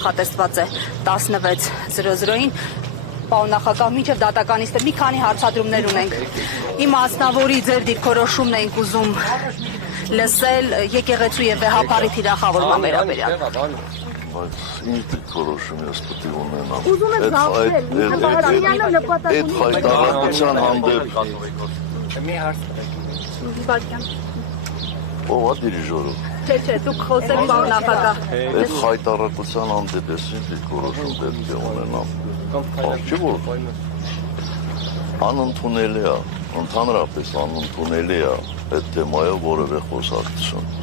Նախատեսված է 16:00-ին պարոն նախագահ, մինչև դատականից մի քանի հարցադրումներ ունենք։ Իմ մասնավորի ձեր դիրքորոշումն ենք ուզում լսել եկեղեցու եւ վեհապարի թիրախավորման վերաբերյալ։ Բայց ինչ դիրքորոշում ես պետք է ունենամ։ Ուզում եմ զավթել, այդ հայտարարության հանդեպ Մի հարց տվեք։ ով է դիրիժորը։ Չէ, դուք խոսեք պարոն նախագահ։ Այդ հայտարարության հանդեպ ես ինչ դիրքորոշում պետք է ունենամ։ Չի որ անընդունելի է, ընդհանրապես անընդունելի է այդ թեմայով որևէ խոսակցություն։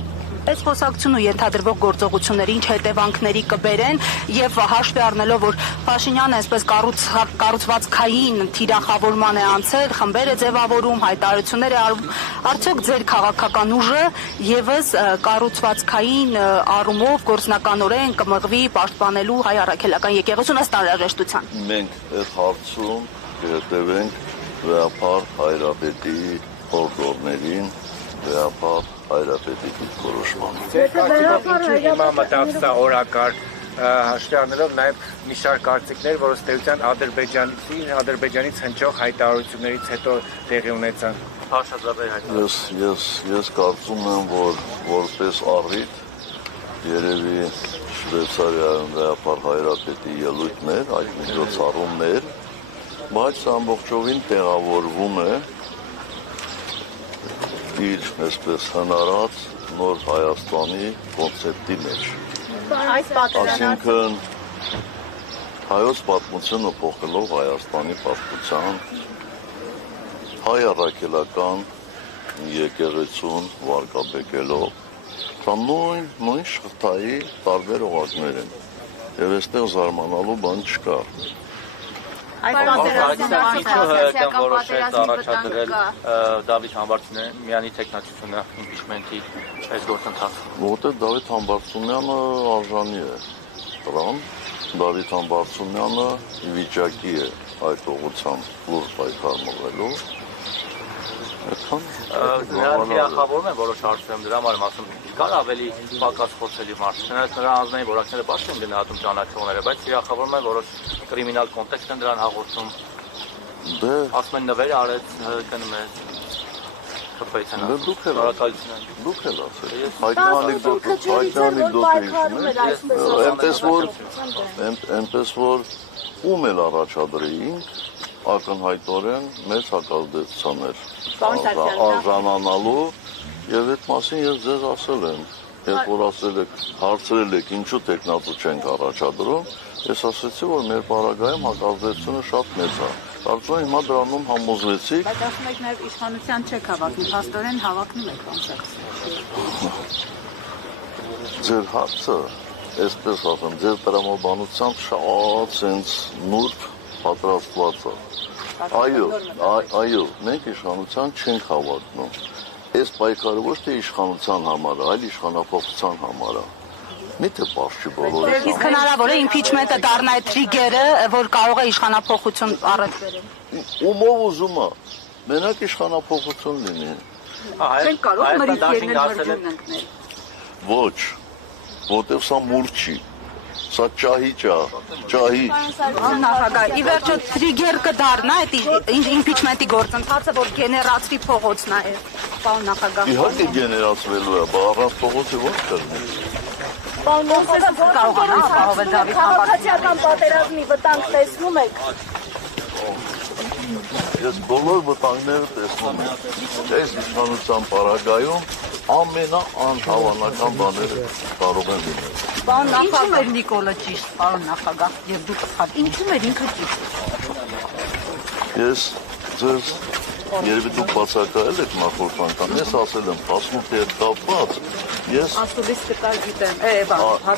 Այս խոսակցությունը ենթադրվող գործողությունների ինչ հետևանքների կբերեն եւ հաշվի առնելով, որ Փաշինյանը այսպես կառուցվածքային թիրախավորման է անցել, խմբեր է ձևավորում, հայտարարություններ է արում, արդյոք ձեր քաղաքական ուժը եւս կառուցվածքային առումով գործնականորեն կմղվի պաշտպանելու հայ առաքելական եկեղեցուն ըստ անհրաժեշտության։ Մենք այդ հարցում կհետևենք վեհապար Հայրապետի օրդորներին, վեհապար Հայրապետի դիրքորոշմանը։ Ձեր կարծիքով հիմա մտածա օրակարգ հաշվի առնելով նաև մի շարք կարծիքներ, որ ըստ էության Ադրբեջանից հնչող հայտարարություններից հետո տեղի ունեցան։ Ես կարծում եմ, որ որպես առիթ երևի Շվեյցարիայում վեհապար Հայրապետի ելույթներ, այդ միջոցառումներ, բայց ամբողջովին տեղավորվում է իր այսպես հնարած նոր Հայաստանի կոնցեպտի մեջ։ Այսինքն հայոց պատմությունը փոխելով Հայաստանի պատմության հայ առաքելական եկեղեցուն վարկաբեկելով կամ նույն շղթայի տարբեր օղակներ են եւ այստեղ զարմանալու բան չկա։ Այս պատերազմի որոշեց առաջադրել Դավիթ Համբարձումյանի տեխնացությունը իմպիչմենտի այս գործընթացը։ Որտեղ Դավիթ Համբարձումյանը արժանի է դրան, Դավիթ Համբարձումյանը վիճակի է այդ ուղղությամբ լուրջ պայքար մղելու։ Նրան թիրախավորում են որոշ հարցերում, դրա համար եմ ասում, կար ավելի պակաս խոսելի մարդ։ Չնայած նրա անձնային որակները բաց են գնահատում ճանաչողները, բայց թիրախավորում են որոշ կրիմինալ կոնտեքստ են դրան հաղորդում։ Ասում են նվեր արեց ՀԿ-ն մեզ։ Դուք էլ ասեք։ Այդ այնպես որ ում էլ առաջադրեինք ակնհայտորեն մեծ հակազդեցություններ արժանանալու եւ այդ մասին ես ձեզ ասել եմ, երբ որ հարցրել եք ինչու տեխնատու չենք առաջադրում, ես ասացի, որ մեր պարագայում հակազդեցությունը շատ մեծ է։ Կարծում եմ հիմա դրանում համոզվեցիք։ Բայց ասում եք նաև իշխանության չեք հավակնում, փաստորեն հավակնում եք կոնցեպտ։ Ձեր հարցը, այսպես ասեմ, ձեր տրամաբանությամբ շատ սենց նուրբ պատրաստված է։ Այո, մենք իշխանության չենք հավակնում։ Այս պայքարը ոչ թե իշխանության համար է, այլ իշխանափոխության համար է։ Միթե պարզ չի բոլորը։ Իսկ հնարավոր է իմպիչմենտը դառնա այդ թրիգերը, որ կարող է իշխանափոխություն առդ բերել։ Ումով ուզում է, մենակ իշխանափոխություն լինի։ Չենք կարող մրցիքներն մրջուն ընկնել։ Ոչ, որտեղ սա մուրջ չի։ Սա ճահիճ է, ճահիճ։ Նախագահ, ի վերջո թրիգեր կդառնա այդ իմպիչմենտի գործընթացը, որ գեներացվի փողոցն է, պարոն նախագահ։ Իհարկե գեներացվելու է, առանց փողոցի ոչ կլինի։ Պարոն նախագահ, քաղաքացիական պատերազմի վտանգ տեսնում եք։ Ես բոլոր վտանգները տեսնում եմ։ Այս իշխանության պարագայում ամենաանհավանական բաները կարող են լինել։ Պարոն նախագահ, ինչու՞ էր Նիկոլը ճիշտ, պարոն նախագահ, եւ դուք սխալ, ինչու՞ էր ինքը ճիշտ։ Ես ձեզ երևի դուք բացակայել եք նախորդ անգամ, ես ասել եմ 18-ի հետ կապված, ես Ասուլիս կտար գիտեմ,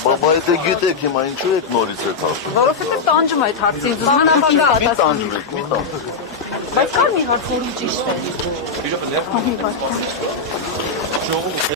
բաբա եթե գիտեք հիմա ինչու եք նորից եք ասում։ որովհետեւ տանջում է այդ հարցին, զուզման Մի տանջվեք։ բայց կար մի հարց, որի ճիշտ է։